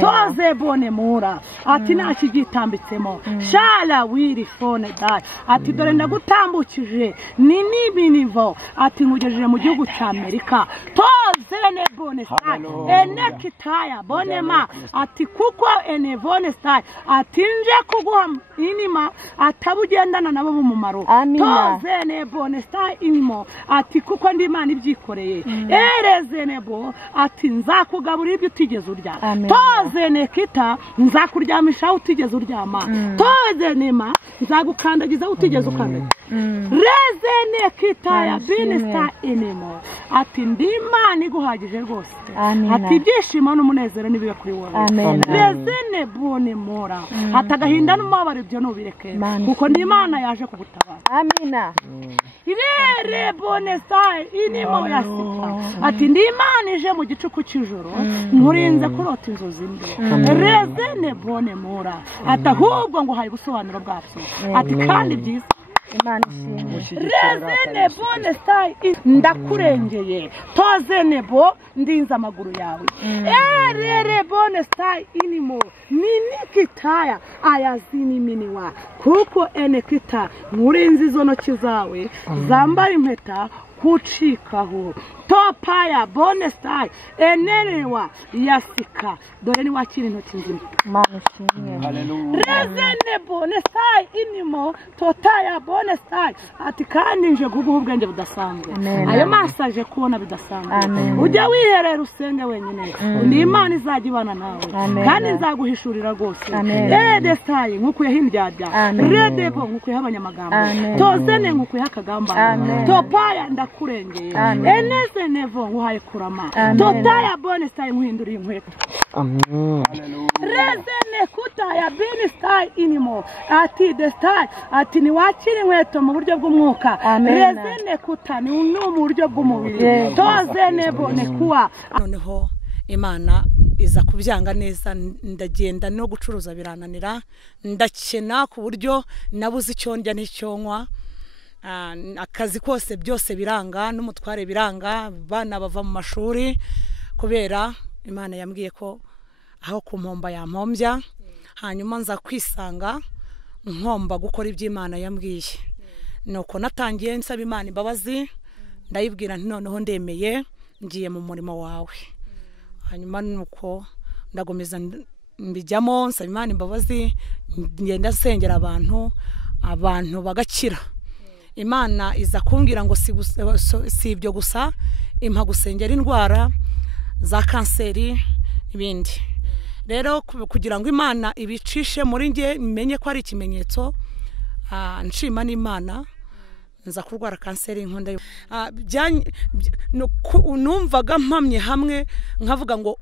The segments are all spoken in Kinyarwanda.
toze bone mura ati nakigitambitsemo shala wiri fone dai ati dore ndagutambukije ni nibinivo ati ngugejeje mu gihugu cya Amerika toze ne bone sai enekitaya bonema ati kuko enevone sai ati nje kuguha inima atabugendana nabo mu mumaro toze ne bone sai inimo ati kuko ndi Imana ibyikoreye ereze nebo ati nzakugaburira ibyo utigeze urya toze nekita nzakuryamisha utigeze uryama toze nema nzagukandagiza utigeze ukandagiza reze nekita ya binista inimo ati ndi Imana iguhagije rwose ati ibyishimo n'umunezero nibibe kuri wowe reze nebo ne mora atagahinda n'umubabaro ibyo nubireke kuko ndi Imana yaje kugutabara amina irere bonesta inimo yasika ati ndi Imana ije mu gicuku cy'ijoro nkurinze kurota inzozi mbi reze nebone mura atahubwo ngo haye busobanuro bwacyo ati kandi byiza Imana ishimwe reze nebone stai ndakurengeye toze nebo ndinza amaguru yawe erere bone stai inimo minikitaya ayazini miniwa kuko enekita nkurinze izo ntoki zawe zambaye impeta kucikaho topaya bonestai enerewa yasika dore ni wakira intoki nzima Imana ishimwe rezene bonestai inimo totaya bonestai ati kandi nje guguha ubwenge budasanzwe ayo masaje kubona bidasanzwe ujya wiherera usenge wenyine ndi Imana izajya ibana nawe kandi nzaguhishurira rwose edestai nkukuye hindyarya redebo nkukuye abanyamagambo tozene nkukuye akagamba topaya ndakurengeye eneze nevo nguhaye kurama totaya bonestai nkuhindura inkweto rezene kutaya binistai inimo ati destai ati ni wakira inkweto mu buryo bw'umwuka rezene kuta ni mu buryo bw'umubiri tozene bone kuwa noneho Imana iza kubyanga neza ndagenda no gucuruza birananira ndakena ku buryo nabuze icyo ndya n'icyonywa akazi kose byose biranga n'umutware biranga bana bava mu mashuri kubera Imana yambwiye ko aho kumpomba yampombya hanyuma nza kwisanga nkomba gukora iby'Imana yambwiye nuko natangiye nsaba Imana imbabazi ndayibwira nti noneho ndemeye ngiye mu murimo wawe hanyuma nuko ndagomeza mbijyamo nsaba Imana imbabazi ngenda sengera abantu bagakira Imana iza kumbwira ngo si ibyo gusa impa gusengera indwara za kanseri n'ibindi rero kugira ngo Imana ibicishe muri nge menye ko ari ikimenyetso nshima n'Imana nza kurwara kanseri inkonda numvaga mpamye hamwe nkavuga ngo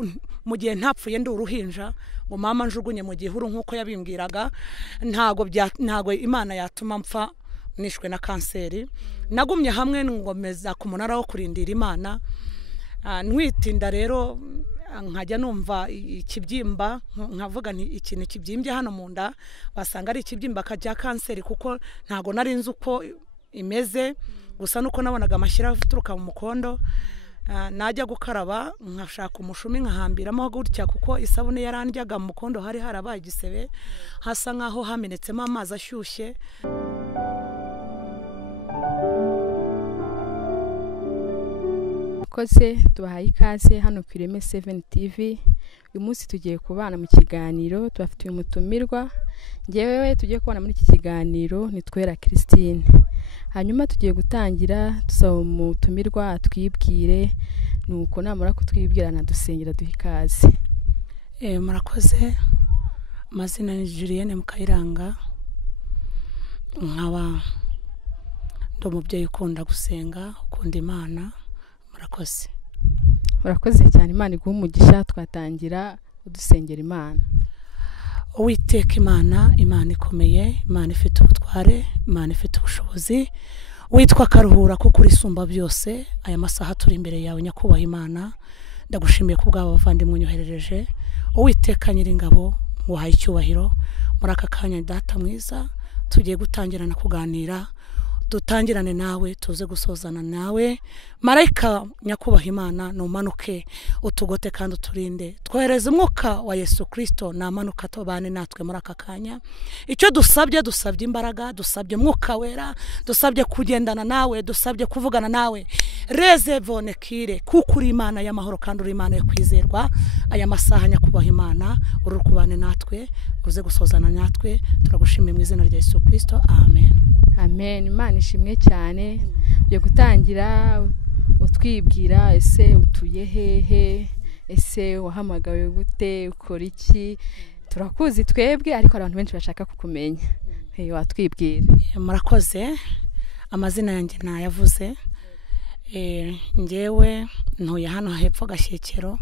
mu gihe ntapfuye ndi uruhinja ngo mama njugunye mu gihuru nkuko yabimbwiraga ntago Imana yatuma mpfa nishwe na kanseri nagumye hamwe ngomeza ku munara wo kurindira Imana ntwitinda rero nkajya numva ikibyimba nkavuga nti ikintu kibyimbye hano mu nda wasanga ari ikibyimba kajya kanseri kuko ntago nari nzi uko imeze gusa nuko nabonaga amashyira aturuka mu mukondo najya gukaraba nkashaka umushumi nkahambiramo gutya kuko isabune yarandyaga mu mukondo hari harabaye igisebe hasa nkaho hamenetsemo amazi ashyushye kose tubahaye ikaze hano ku Ireme 7 TV uyu munsi tugiye kubana mu kiganiro tubafitiye umutumirwa ngewe tugiye kubana muri iki kiganiro nitwera Christine hanyuma tugiye gutangira dusaba umutumirwa atwibwire nuko namara kutwibwira na dusengera duha ikaze murakoze amazina ni Julienne Mukayiranga nkaba ndo mubyeyi ukunda gusenga ukunda Imana murakoze urakoze cyane Imana iguha umugisha twatangira udusengera Imana Uwiteka Imana ikomeye Imana ifite ubutware Imana ifite ubushobozi witwa Karuhura kuko urisumba byose aya masaha turi imbere yawe nyakubaha Imana ndagushimiye ku bwabo bavandimwe unyoherereje Uwiteka Nyiringabo nguhaye icyubahiro muri aka kanya data mwiza tugiye gutangirana kuganira dutangirane nawe tuze gusozana nawe. Marayika nyakubaha Imana numanuke utugote kandi uturinde. Twohereza umwuka wa Yesu Kristo namanuka tobane natwe muri aka kanya. Icyo dusabye imbaraga, dusabye umwuka wera, dusabye kugendana nawe, dusabye kuvugana nawe. Reze vonekire kuko uri Imana y'amahoro kandi uri Imana yo kwizerwa. Aya masaha nyakubaha Imana uri kubane natwe uze gusozana natwe. Turagushimiye mu izina rya Yesu Kristo. Amen. Amen. Imana ishimwe cyane. Ugiye gutangira utwibwira ese utuye hehe, ese wahamagawe gute, ukora iki? Turakuzi twebwe ariko abantu benshi bashaka kukumenya. Watwibwira. Murakoze. Amazina yanjye nayavuze. Ngewe ntuye hano hepfo Gashyekero.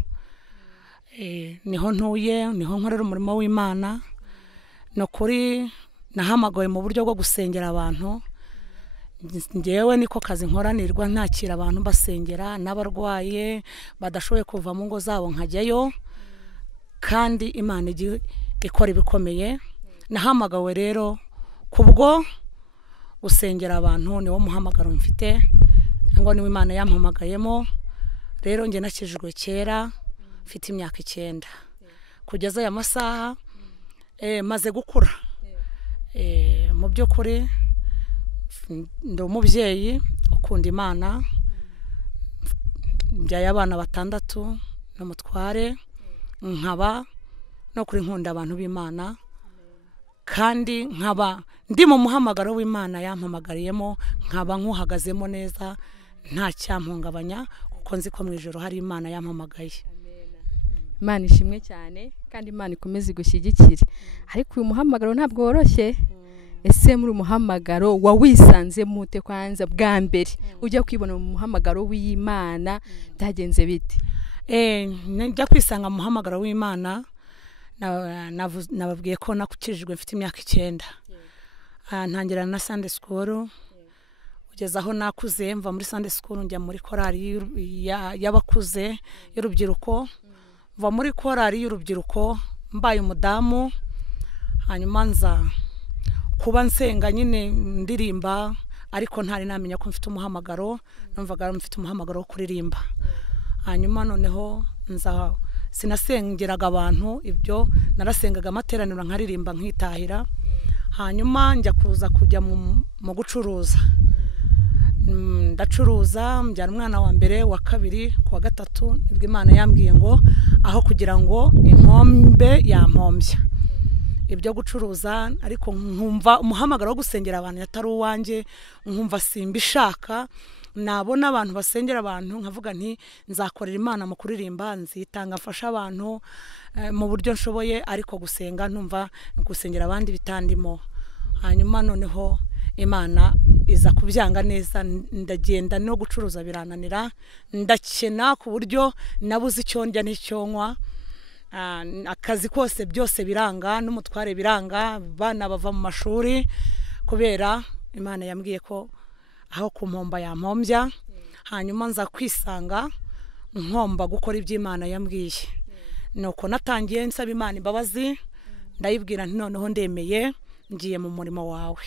Niho ntuye, niho nkorera umurimo w'Imana. No kuri nahamagawe mu buryo bwo gusengera abantu. Ngewe niko kazi nkoranirwa, ntakira abantu basengera n'abarwaye badashoboye kuva mu ngo zabo nkajyayo, kandi Imana ikora ibikomeye. Nahamagawe rero kubwo gusengera abantu, niwo muhamagaro mfite ngo ni Imana yampamagayemo. Rero nge nakijijwe kera mfite imyaka 9 kugeza aya masaha maze gukura. Mu by'ukuri ndi umubyeyi ukunda Imana, mbyaye abana 6 n'umutware, nkaba no kuri nkunda abantu b'Imana, kandi nkaba ndi mu muhamagaro w'Imana yampamagariyemo, nkaba nkuhagazemo neza nta cyampungabanya kuko nzi ko mu ijoro hari Imana yampamagaye. Imana ishimwe cyane kandi Imana ikomeze gushyigikira. Ariko uyu muhamagaro ntabwo woroshye. Ese muri umuhamagaro wawisanze mute kwanza bwa mbere ujya kwibona mu muhamagaro w'Imana byagenze bite? Njya kwisanga mu muhamagaro w'Imana nababwiye ko nakukijijwe mfite imyaka 9. Ntangira na Sunday school, ugeza aho nakuze mva muri Sunday school njya muri korali y'abakuze y'urubyiruko. Va muri korali y'urubyiruko mbaye umudamu, hanyuma nza kuba nsenga nyine ndirimba, ariko ntari namenya ko mfite umuhamagaro. Numvaga mfite umuhamagaro wo kuririmba. Hanyuma noneho nza sinasengeraga abantu, ibyo narasengaga amateraniro nkaririmba nkitahira. Hanyuma njya kuza kujya mu gucuruza. Ndacuruza, mbyara umwana wa mbere, wa kabiri, kuwa 3 nibwo Imana yambwiye ngo aho kugira ngo inkombe yampombya. Ibyo gucuruza, ariko nkumva umuhamagaro wo gusengera abantu yatari uwanjye, nkumva simbishaka. Nabona abantu basengera abantu nkavuga nti nzakorera Imana mu kuririmba, nzitanga mfasha abantu mu buryo nshoboye, ariko gusenga ntumva gusengera abandi bitandimo. Hanyuma noneho Imana iza kubyanga neza, ndagenda no gucuruza birananira, ndakena ku buryo nabuze icyo ndya n'icyonywa. Akazi kose byose biranga, n'umutware biranga, bana bava mu mashuri, kubera Imana yambwiye ko aho kumpomba yampombya. Hanyuma nza kwisanga nkomba gukora iby'Imana yambwiye. Nuko natangiye nsaba Imana imbabazi, ndayibwira nti noneho ndemeye, ngiye mu murimo wawe.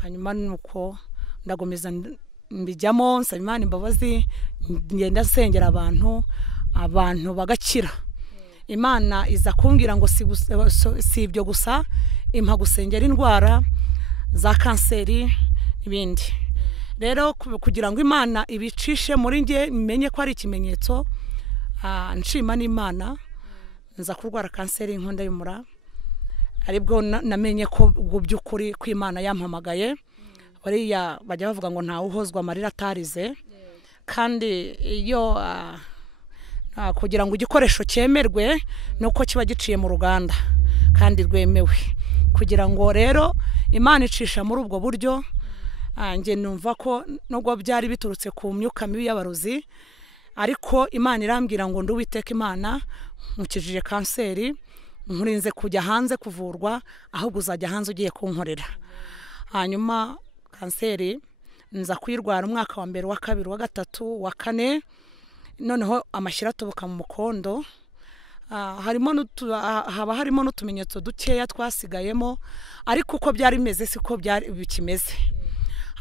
Hanyuma nuko ndagomeza mbijyamo, nsaba Imana imbabazi, ngenda nsengera abantu bagakira. Imana iza kumbwira ngo si ibyo gusa, impa gusengera indwara za kanseri n'ibindi. Rero kugira ngo Imana ibicishe muri nge menye ko ari ikimenyetso, nshima n'Imana nza kurwara kanseri y'inkondo y'umura. Aribwo namenye ko ubwo by'ukuri ko Imana yampamagaye. Bariya bajya bavuga ngo ntawe uhozwa amarira atarize, kandi iyo kugira ngo igikoresho cyemerwe nuko kiba giciye mu ruganda kandi rwemewe. Kugira ngo rero Imana icisha muri ubwo buryo, nge numva ko nubwo byari biturutse ku myuka mibi y'abarozi, ariko Imana irambwira ngo ndi Uwiteka Imana nkukijije kanseri, nkurinze kujya hanze kuvurwa, ahubwo uzajya hanze ugiye kunkorera. Hanyuma kanseri nza kwirwara umwaka wa mbere, wa kabiri, wa gatatu, wa kane. Noneho amashyira atubuka mu mukondo, haba harimo n'utumenyetso dukeya twasigayemo, ariko uko byari bimeze siko byari bikimeze.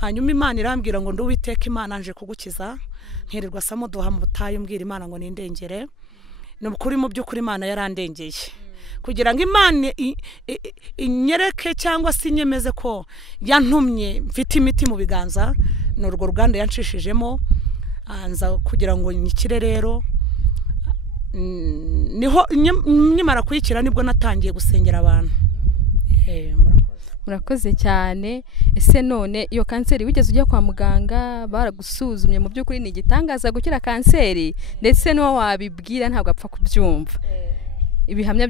hanyuma Imana irambwira ngo nduwiteka Imana nje kugukiza nkirirwa samuduha mu butayu mbwira Imana ngo nindengere n'ukuri mu by'ukuri Imana yarandengeye kugira ngo Imana inyereke cyangwa se inyemeze ko yantumye mfite imiti mu biganza n'urwo ruganda yanshishijemo anza kugira ngo nyikire rero niho nyimara kuyikira nibwo natangiye gusengera abantu. Murakoze cyane. Ese none iyo kanseri wigeze ujya kwa muganga baragusuzumye mu by'ukuri ni igitangaza gukira kanseri ndetse no wabibwira ntabwo apfa kubyumva ibihamya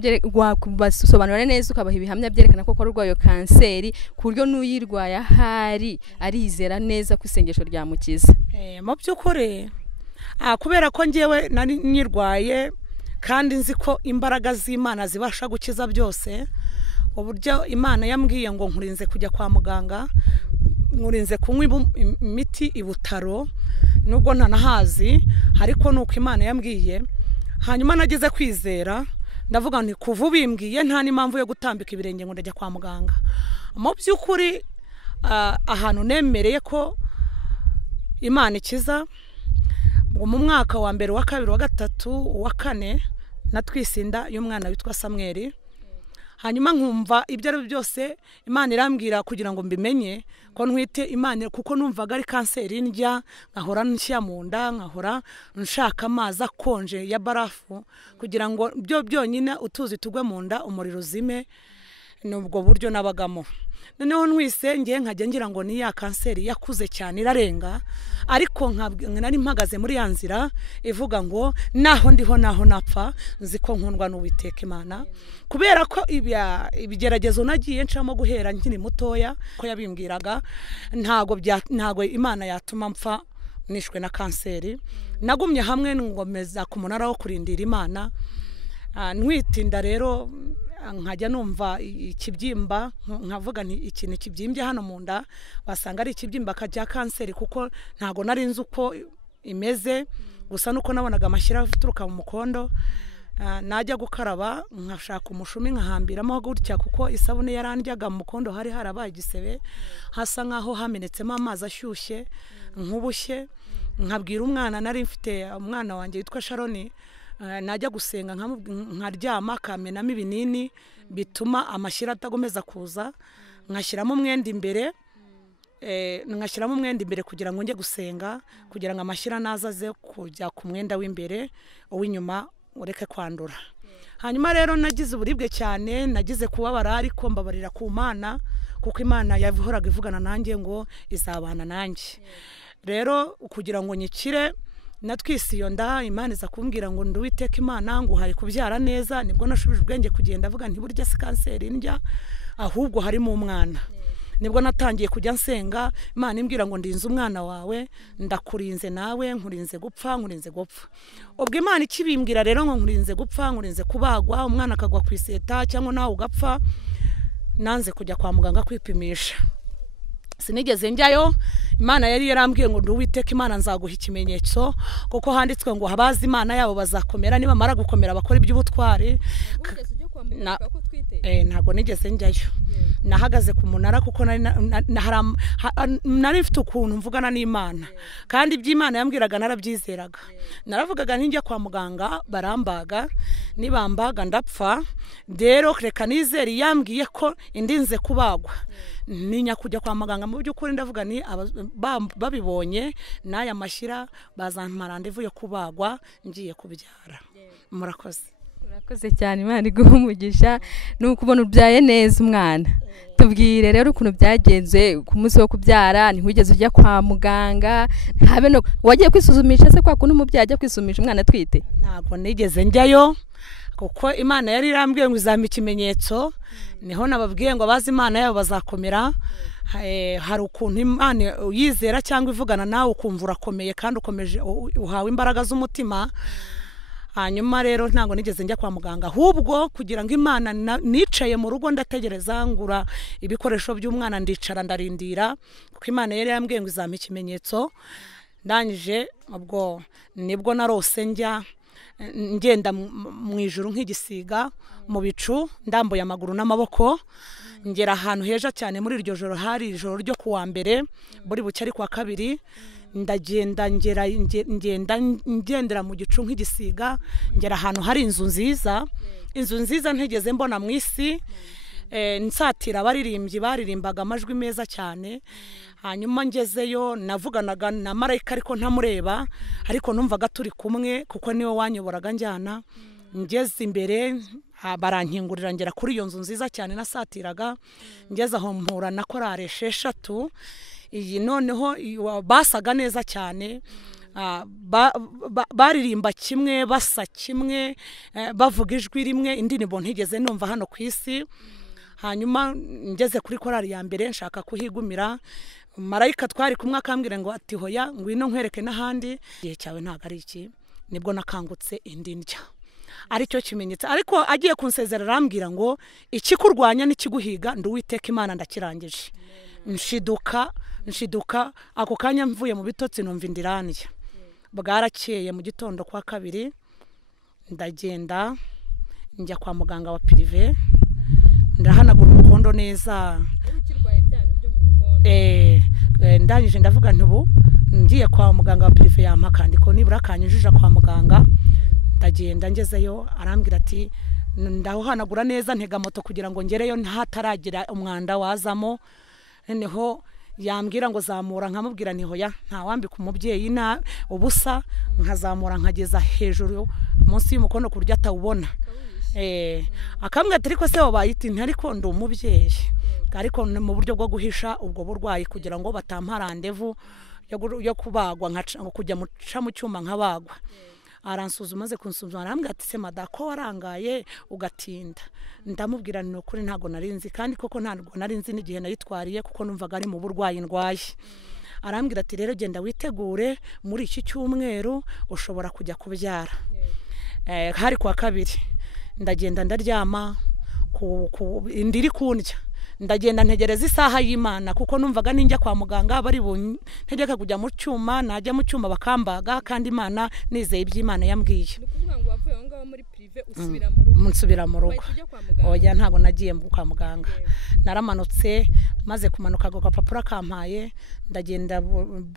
basobanura neza ukabaha ibihamya byerekana ko urwaye kanseri ku buryo n'uyirwaye ahari arizera neza ko isengesho ryamukiza. Mu by'ukuri kubera ko ngewe nari nyirwaye kandi nzi ko imbaraga z'Imana zibasha gukiza byose uburyo Imana yambwiye ngo nkurinze kujya kwa muganga nkurinze kunywa imiti ibutaro nubwo ntanahazi ariko nuko Imana yambwiye hanyuma nagize kwizera ndavuga nti kuva ubimbwiye nta n'impamvu yo gutambika ibirenge ngo ndajya kwa muganga. Mu by'ukuri ahantu nemereye ko Imana ikiza mu mwaka wa mbere wa kabiri wa gatatu wa kane natwisinda y'umwana witwa Samuel hanyuma nkumva ibyo ari byose Imana irambwira kugira ngo mbimenye ko ntwite Imana kuko numvaga ari kanseri ndya nkahora nshya mu nda nkahora nshaka amazi akonje ya barafu kugira ngo byo byonyine utuzi tugwe mu nda umuriro uzime nubwo buryo nabagamo. Noneho ntwise ngiye nkajya ngira ngo ni ya kanseri yakuze cyane irarenga ariko nari mpagaze muri ya nzira ivuga ngo naho ndiho naho napfa nzi ko nkundwa n'Uwiteka Imana kubera ko ibigeragezo nagiye ncamo guhera nkiri mutoya ko yabimbwiraga ntago Imana yatuma mpfa nishwe na kanseri. Nagumye hamwe ngomeza ku munara wo kurindira Imana ntwitinda rero nkajya numva ikibyimba nkavuga nti ikintu kibyimbye hano mu nda wasanga ari ikibyimba kajya kanseri kuko ntago nari nzi uko imeze gusa nuko nabonaga amashyira aturuka mu mukondo najya gukaraba nkashaka umushumi nkahambiramo gutya kuko isabune yarandyaga mu mukondo hari harabaye igisebe hasa nkaho hamenetsemo amazi ashyushye nkubushye nkabwira umwana nari mfite umwana wanjye witwa Sharoni najya gusenga nkaryama kamenamo ibinini bituma amashyira atagomeza kuza nkashyiramo umwenda imbere kugira ngo njye gusenga kugira ngo amashyira nazaze kujya ku mwenda w'imbere uw'inyuma ureke kwandura. Hanyuma rero nagize uburibwe cyane nagize kubabara ariko mbabarira ku Mana kuko Imana yavuhoraga ivugana nanjye ngo izabana nanjye rero kugira ngo nyikire natwise iyo nda Imana iza kumbwira ngo nduwiteka Imana ngo hari kubyara neza nibwo nashubije ubwenge kugenda avuga nti burya si kanseri ndya ahubwo harimo umwana nibwo natangiye kujya nsenga Imana imbwira ngo ndinze umwana wawe ndakurinze nawe nkurinze gupfa ubwo Imana ikibimbwira rero ngo nkurinze gupfa nkurinze kubagwa umwana akagwa ku iseta cyangwa nawe ugapfa nanze kujya kwa muganga kwipimisha sinigeze njyayo. Imana yari yarambwiye ngo nduwiteka Imana nzaguha ikimenyetso kuko handitswe ngo habazi Imana yabo bazakomera niba mara gukomera bakora iby'ubutwari. Ntago nigeze njyayo nahagaze ku munara kuko nari mfite ukuntu mvugana n'Imana kandi iby'Imana yambwiraga narabyizeraga naravugaga njya kwa muganga barambaga nibambaga ndapfa rero reka nizere yambwiye ko indinze kubagwa ninya kujya kwa muganga mu by'ukuri ndavuga ni babibonye n'aya mashyira bazampa randevu yo kubagwa ngiye kubyara. Murakoze. Murakoze cyane Imana iguha umugisha nuko ubona ubyaye neza umwana. Tubwire rero ukuntu byagenze ku munsi wo kubyara ntwigeze ujya kwa muganga habe no wagiye kwisuzumisha se kwa kuntu umubyaye ajya kwisuzumisha umwana twite? Ntabwo nigeze njyayo kuko Imana yari irambwiye ngo izampa ikimenyetso niho nababwiye ngo abazi Imana yabo bazakomera. Hari ukuntu Imana uyizera cyangwa ivugana nawe ukumva urakomeye kandi ukomeje uhawe imbaraga z'umutima. Hanyuma rero ntago nigeze njya kwa muganga ahubwo kugira ngo Imana nicaye mu rugo ndategereza ngura ibikoresho by'umwana ndicara ndarindira kuko Imana yari yambwiye ngo izampa ikimenyetso. Ndangije ubwo nibwo narose njya ngenda mu ijuru nk'igisiga mu bicu ndambuye amaguru n'amaboko ngera ahantu heza cyane muri iryo joro, hari ijoro ryo kuwa mbere buri bucye ari kuwa kabiri, ndagenda ngendera mu gicu nk'igisiga, ngera ahantu hari inzu nziza ntegeze mbona mu isi, nsatira abaririmbyi baririmbaga amajwi meza cyane. Hanyuma ngezeyo navuganaga na marayika ariko ntamureba, ariko numvaga turi kumwe kuko niwe wanyoboraga njyana. Ngeze imbere barankingurira ngera kuri iyo nzu nziza cyane nasatiraga, ngeze aho mpura na korale 6, iyi noneho basaga neza cyane, baririmba kimwe, basa kimwe, bavuga ijwi rimwe, indirimbo ntigeze numva hano ku isi. Hanyuma ngeze kuri korali ya mbere nshaka kuhigumira, marayika twari kumwe akambwira ngo ati hoya ngwino nkwereke n'ahandi, igihe cyawe ntago ari iki. Nibwo nakangutse indi ndya, aricyo kimenyetso. Ariko agiye kunsezerera arambwira ngo ikikurwanya n'ikiguhiga ndi Uwiteka Imana ndakirangije. Nshiduka ako kanya mvuye mu bitotsi numva indiraniye. Bwarakeye mu gitondo kwa kabiri ndagenda njya kwa muganga wa privé, ndahanagura umukondo neza. Ndangije ndavuga ntubu ngiye kwa muganga wa privé yampa kandiko nibura kanyujije kwa muganga. Ndagenda ngezeyo arambwira ati ndahanagura neza ntega moto kugira ngo ngereyo ntataragira umwanda wazamo. Noneho yambwira ngo zamura, nkamubwira nti hoya nta wambika umubyeyi na ubusa, nkazamura nkageza hejuru munsi y'umukono kurya atawubona. Akambwira ati ariko se wabayiti ntariko ndi umubyeyi, ariko mu buryo bwo guhisha ubwo burwayi kugira ngo batampa randevu yo kubagwa ngo kujya muca mu cyuma nkabagwa. Aransuzuma, maze kunsuzuma arambwira ati se madako warangaye ugatinda. Ndamubwira ni ukuri ntago narinzi, kandi koko ntago narinzi n'igihe nayitwariye kuko numvaga ari mu burwayi ndwaye. Arambwira ati rero genda witegure muri iki cyumweru ushobora kujya kubyara. Hari kwa kabiri ndagenda ndaryama indiri kundya, ndagenda ntegereza isaha y'Imana kuko numvaga ninjya kwa muganga bari buntegeka kujya mu cyuma, najya mu cyuma bakambaga, kandi Imana nizeye iby'Imana yambwiye. Nukuvuga ngo wavuye aho ngaho muri privé usubira mu rugo? Nsubira mu rugo. Oya ntago nagiye kwa muganga. Naramanutse, maze kumanuka go papura kampaye, ndagenda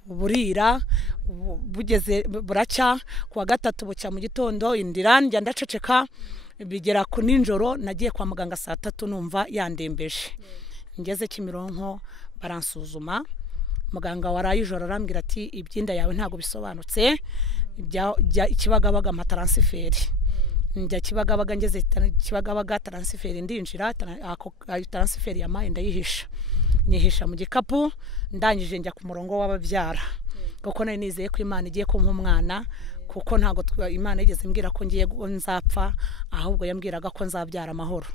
burira, bugeze buracya kuwa gatatu bucya mu gitondo indiranja ndaceceka. Bigera ku ninjoro nagiye kwa muganga saa 3 numva yandembeje. Ngeze Kimironko baransuzuma, muganga waraye ijoro arambwira ati ibyinda yawe ntago bisobanutse, ikibagabaga amatransferi. Njya Kibagabaga, ngeze Kibagabaga transferi ndinjira, transferi yamaye ndayihisha, nyihisha mu gikapu. Ndangije njya ku murongo w'ababyara kuko nari nizeye ko Imana igiye kumpa umwana, kuko ntago Imana igeze mbwira ko ngiye nzapfa, ahubwo yambwiraga ko nzabyara amahoro.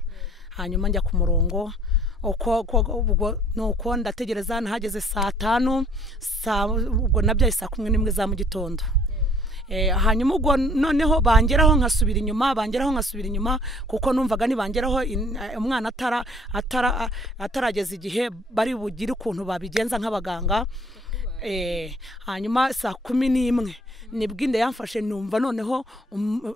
Hanyuma njya ku murongo nuko ndategereza, nahageze saa 5, ubwo nabyaye saa 11 za mu gitondo. Hanyuma ubwo noneho bangeraho nkasubira inyuma, kuko numvaga nibangeraho umwana atarageza igihe bari bugire ukuntu babigenza nk'abaganga. Hanyuma saa 11 nibwo inda yamfashe, numva noneho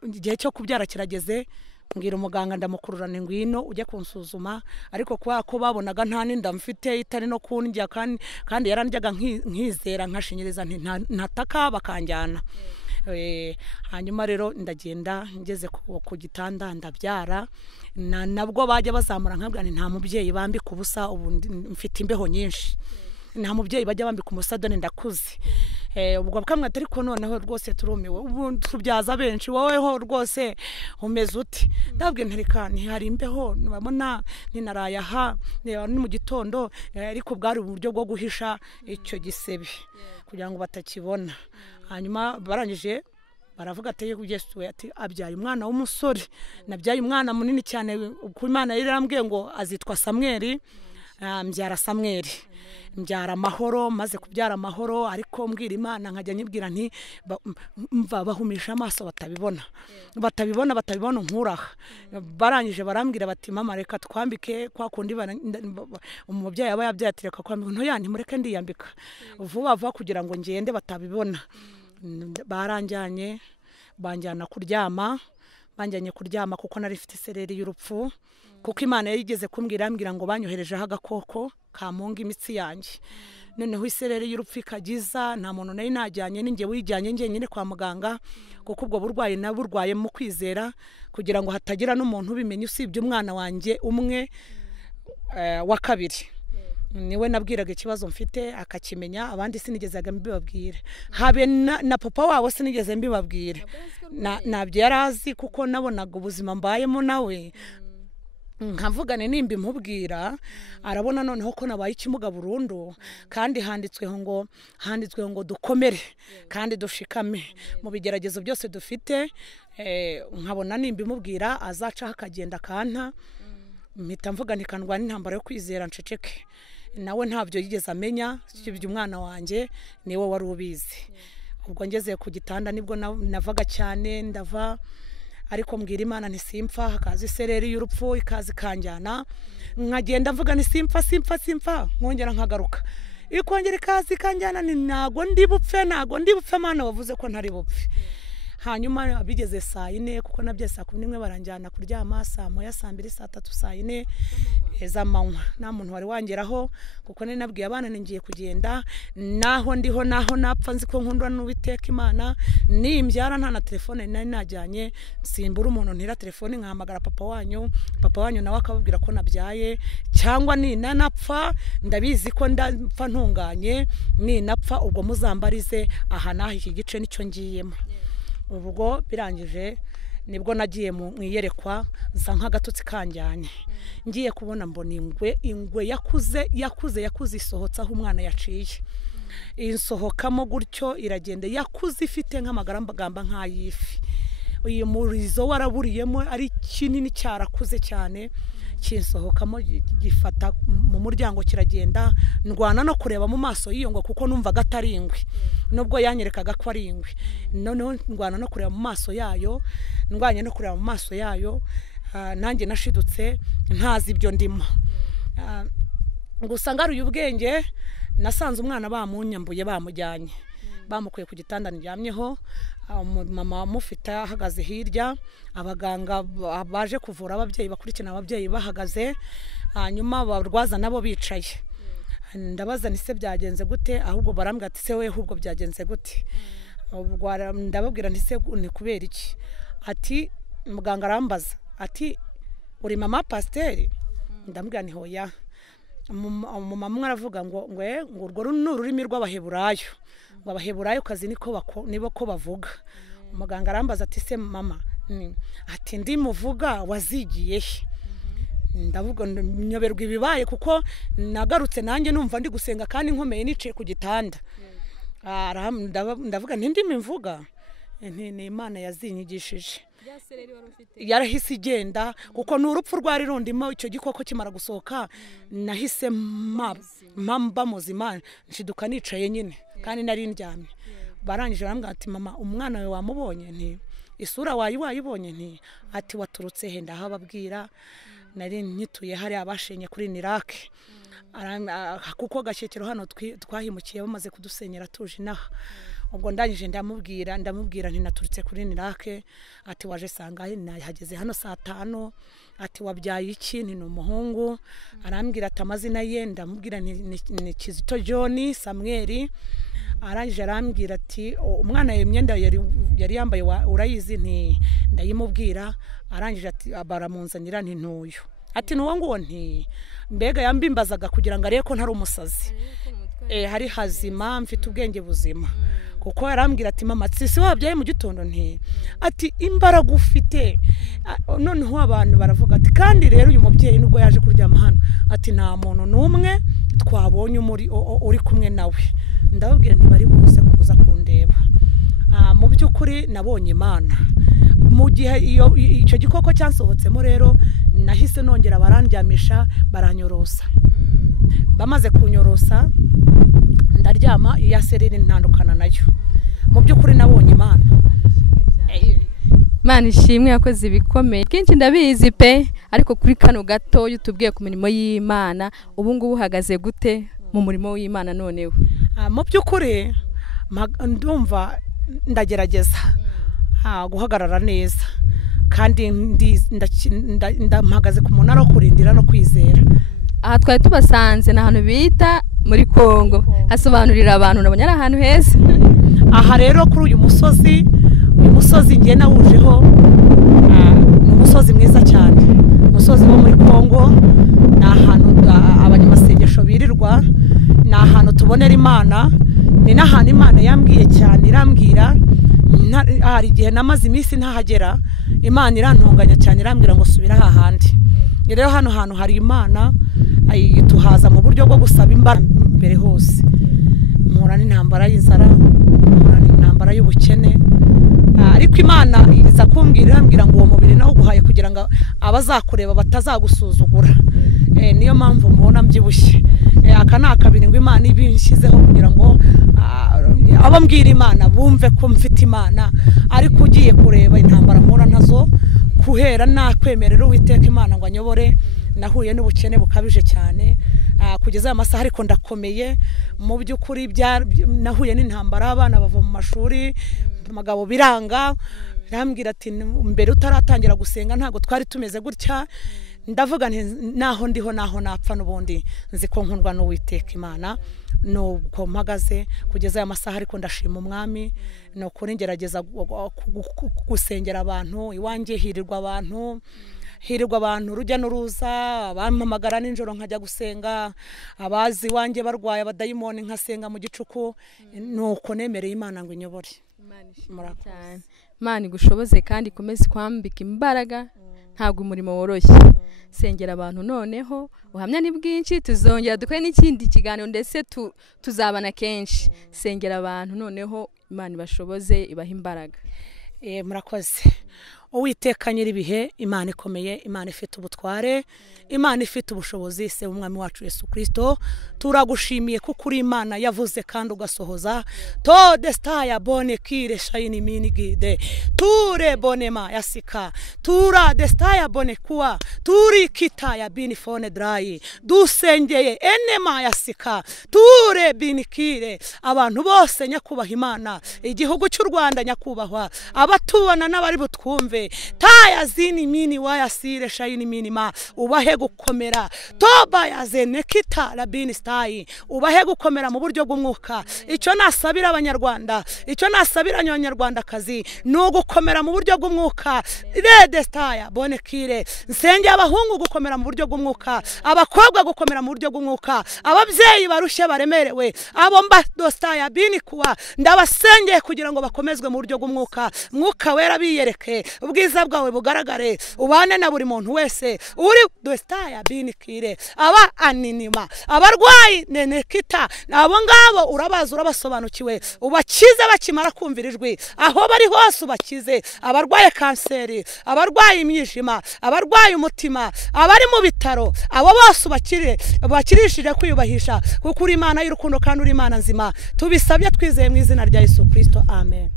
igihe cyo kubyara kirageze. Mbwira umuganga ndamukururana ngwino ujye kunsuzuma, ariko kwa ko babonaga nta ninda mfite itari no kundya, kandi yarandyaga nkizera nkashinyiriza ntataka bakanjyana. Hanyuma rero ndagenda ngeze ku gitanda ndabyara, nabwo bajya bazamura nkabwa nta mubyeyi bambika ubusa, ubu mfite imbeho nyinshi, nta mubyeyi bajya bambika umusadone ndakuze. Ubwo bakamwe atari ko noneho rwose turumiwe, ubu tubyaza benshi, woweho rwose umeze uti? Ndabwe ntarikani hari imbeho, nabona ninaraye aha ni mu gitondo, ariko bwari uburyo bwo guhisha icyo gisebe kugira ngo batakibona. Hanyuma barangije baravuga ati Yesu ati abyaye umwana w'umusore, nabyaye umwana munini cyane, ku Imana yarambwiye ngo azitwa Samweli. Mbyara Samweli, mbyara amahoro, maze kubyara amahoro, ariko mbwira Imana nkajya nyibwira nti bahumisha amaso batabibona nkuraha. Barangije barambwira bati mama reka twambike kwa kundi umubyeyi aba yabyatireka kwambika, ntoya ntimureke ndiyambika vuba kugira ngo ngende batabibona. Baranjyanye banjyana kuryama, banjyanye kuryama kuko nari mfite isereri y'urupfu kuko Imana yigeze kumbwira ngo banyoherejeho agakoko kamunga imitsi yanjye noneho isereri y'urupfu ikagiza nta muntu nari najyanye ninjye wijyanye nyine kwa muganga kuko ubwo burwayi naburwaye mu kwizera kugira ngo hatagira n'umuntu ubimenye usibye umwana wanjye umwe wa kabiri niwe nabwiraga ikibazo mfite akakimenya abandi sinigezaga mbibabwira habe na papa wabo sinigeze mbibabwira nabyo yarazi kuko nabonaga ubuzima mbayemo nawe nkavugane nimba impubwira arabona noneho ko nabaye ikimuga burundu kandi handitsweho ngo dukomere kandi dushikame mu bigeragezo byose dufite nkabona nimba impubwira azaca akagenda kanta mpita mvuga ntikandwa n'intambara yo kwizera nceceke nawe ntabyo yigeze amenya kibye umwana wanjye niwe wari ubizi ubwo ngeze ku gitanda nibwo navaga cyane ndava ariko mbwira Imana ntisimfa hakaza isereri y'urupfu ikazi kanjyana nkagenda mvuga ntisimfa nkongera nkagaruka ikongera ikazi kanjyana ntago ndi bupfe Mana wavuze ko ntari bupfe hanyuma bigeze saa 4 kuko nabye saa 11 baranjyana kuryama saa 1 saa 2 saa 3 saa 4 z'amanywa nta muntu wari wangeraho kuko nari nabwiye abana ningiye kugenda naho ndiho naho napfa nzi ko nkundwa n'Uwiteka Imana nimbyara nta na telefone nari najyanye simbura umuntu ntira telefone nkahamagara papa wanyu nawe akababwira ko nabyaye cyangwa napfa ndabizi ko ndapfa ntunganye napfa ubwo muzambarize aha naho iki gice nicyo ngiyemo ubwo birangije nibwo nagiye mu iyerekwa nsa nk'agatutsi kanjyanye ngiye kubona mbona ingwe yakuze isohotsa aho umwana yaciye insohokamo gutyo iragenda yakuze ifite nk'amagarambagamba nk'ayifi uyu murizo waraburiyemo ari kinini cyarakuze cyane kinsohokamo gifata mu muryango kiragenda ndwana no kureba mu maso yiyongo kuko numvaga atari ingwe nubwo yanyerekaga ko ari ingwe noneho ndwana no kureba mu maso yayo ndwanye no kureba mu maso yayo nanjye nashidutse ntazi ibyo ndimo gusa ngaruye ubwenge nasanze umwana bamunyambuye bamujyanye bamukuye ku gitanda ndyamyeho mama mufite ahagaze hirya abaganga baje kuvura ababyeyi bakurikirana ababyeyi bahagaze hanyuma abarwaza nabo bicaye ndabaza nise byagenze gute ahubwo barambwira ati se we ahubwo byagenze gute ndababwira ntise ni kubera iki ati muganga arambaza ati uri mama pasiteri ndambwira ni hoya umumama aravuga ngo urwo n'ururimi rw'abaheburayo abaheburayo kazi nibo ko bavuga umuganga arambaza ati se mama ati ndi muvuga wazigiye he ndavuga nyoberwa ibibaye kuko nagarutse nanjye numva ndi gusenga kandi nkomeye nicaye ku gitanda ndavuga ntindimi mvuga ni Imana yazinyigishije yarahise igenda kuko n'urupfu rwari rundimo icyo gikoko kimara gusohoka nahise mba muzima nshiduka nicaye nyine kandi nari ndyamye barangije barambwira ati mama umwana we wamubonye nti isura wayibonye nti ati waturutse he ndahababwira nari nyituye hari abashenye kuri Nirake kuko gashyekero hano twahimukiye bamaze kudusenyera tuje inaha ubwo ndangije ndamubwira nti naturutse kuri Nirake ati waje sanga hageze hano saa 5 ati wabyaye iki ni umuhungu arambwira ati amazina ye ndamubwira ni Kizito John Samuel arangije arambwira ati umwana imyenda yari yambaye urayizi nti ndayimubwira arangije ati baramunzanira nti ntuyo ati nuwo ngo nti mbega yambimbazaga kugira ngo areko ntari umusazi hari hazima mfite ubwenge buzima kuko yarambwira ati mama sisi wabyaye mu gitondo nti ati imbaraga ufite noneho abantu baravuga ati kandi rero uyu mubyeyi nubwo yaje kuryama hano ati nta muntu n'umwe twabonye uri kumwe nawe ndababwira ntibari bose kuza kundeba mu by'ukuri nabonye Imana mu gihe icyo gikoko cyansohotsemo rero nahise nongera barandyamisha baranyorosa bamaze kunyorosa ndaryama iya sereri ntandukana nayo mu by'ukuri nabonye Imana Imana ishimwe yakoze ibikomeye kenshi ndabizi pe ariko kuri kano gato yutubwiye ku mirimo y'Imana ubu ngubu uhagaze gute mu murimo w'Imana noneho mu by'ukuri ndumva ndagerageza guhagarara neza kandi mpagaze ku munara wo kurindira no kwizera. Aha twari tubasanze n'ahantu bita muri Kongo, hasobanurira abantu nabonye ari ahantu heza. Aha rero kuri uyu musozi ngiye nawujeho, ni umusozi mwiza cyane, umusozi wo muri Kongo. Ni ahantu abanyamasengesho birirwa, ni ahantu tubonera Imana, ni n'ahantu Imana yambwiye cyane, irambwira hari igihe namaze iminsi ntahagera, Imana irantunganya cyane, irambwira ngo subira hahandi. Rero hano hantu hari Imana, tuhaza mu buryo bwo gusaba imbaraga mbere hose. Mpura n'intambara y'inzara, mpura n'intambara y'ubukene, ariko Imana iza kumbwira, irambwira ngo uwo mubiri nawo uguhaye kugira ngo abazakureba batazagusuzugura. Niyo mpamvu mubona mbyibushye. Aka ni akabiri ngo Imana ibinshyizeho kugira ngo abambwira Imana bumve ko mfite Imana, ariko ugiye kureba intambara mpura nazo kuhera nakwemerera Uwiteka Imana ngo anyobore. Nahuye n'ubukene bukabije cyane kugeza aya masaha, ariko ndakomeye mu by'ukuri. Nahuye n'intambara, abana bava mu mashuri, umugabo biranga, birambwira ati mbere utaratangira gusenga ntago twari tumeze gutya. Ndavuga nti naho ndiho naho napfa n'ubundi nzi ko nkundwa n'Uwiteka Imana, nuko mpagaze kugeza aya masaha. Ariko ndashima Umwami, no kuri ngerageza gusengera abantu. Iwanjye hirirwa abantu rujya n'uruza, bampamagara nijoro nkajya gusenga, abazi iwanjye barwaye abadayimoni nkasenga mu gicuku. Nuko nemereye Imana ngo inyobore. Imana igushoboze kandi ikomeze kwambika imbaraga, ntabwo umurimo woroshye. Sengera abantu noneho, ubuhamya ni bwinshi, tuzongera dukore n'ikindi kiganiro ndetse tuzabana kenshi. Sengera abantu noneho, Imana ibashoboze, ibaha imbaraga. Murakoze. Uwiteka nyiribihe, Imana ikomeye, Imana ifite ubutware, Imana ifite ubushobozi, se umwami wacu Yesu Kristo, turagushimiye kuko uri Imana yavuze kandi ugasohoza. To destaya bone kire shayini minigide, ture bonema yasika, tura destaya bone kuwa, turi kitaya binifone dry, dusengeye enema yasika, ture binikire. Abantu bose nyakubaha Imana, igihugu cy'u Rwanda nyakubahwa, abatubona n'abari butwumve, taya zini mini wayasire shayini minima, ubahe gukomera. Toba yazene kita rabini stai, ubahe gukomera mu buryo bw'umwuka. Icyo nasabira abanyarwanda, icyo nasabira abanyarwandakazi, no gukomera mu buryo bw'umwuka. Rede staya bonekire, nsenge abahungu gukomera mu buryo bw'umwuka, abakobwa gukomera mu buryo bw'umwuka, ababyeyi barushye baremerewe, abo mba dostaya bini kuwa, ndabasengeye kugira ngo bakomezwe mu buryo bw'umwuka. Mwuka wera biyereke, ubwiza bwawe bugaragare, ubane na buri muntu wese uri dostaya binikire. Aba aninima, abarwayi nenekita, abo ngabo urabaza, urabasobanukiwe, ubakize bakimara kumvira ijwi, aho bari hose ubakize. Abarwaye kanseri, abarwaye imyijima, abarwaye umutima, abari mu bitaro, abo bose bakirishije kwiyubahisha, kuko uri Imana y'urukundo kandi uri Imana nzima. Tubisabye twizeye mu izina rya Yesu Kristo, amen.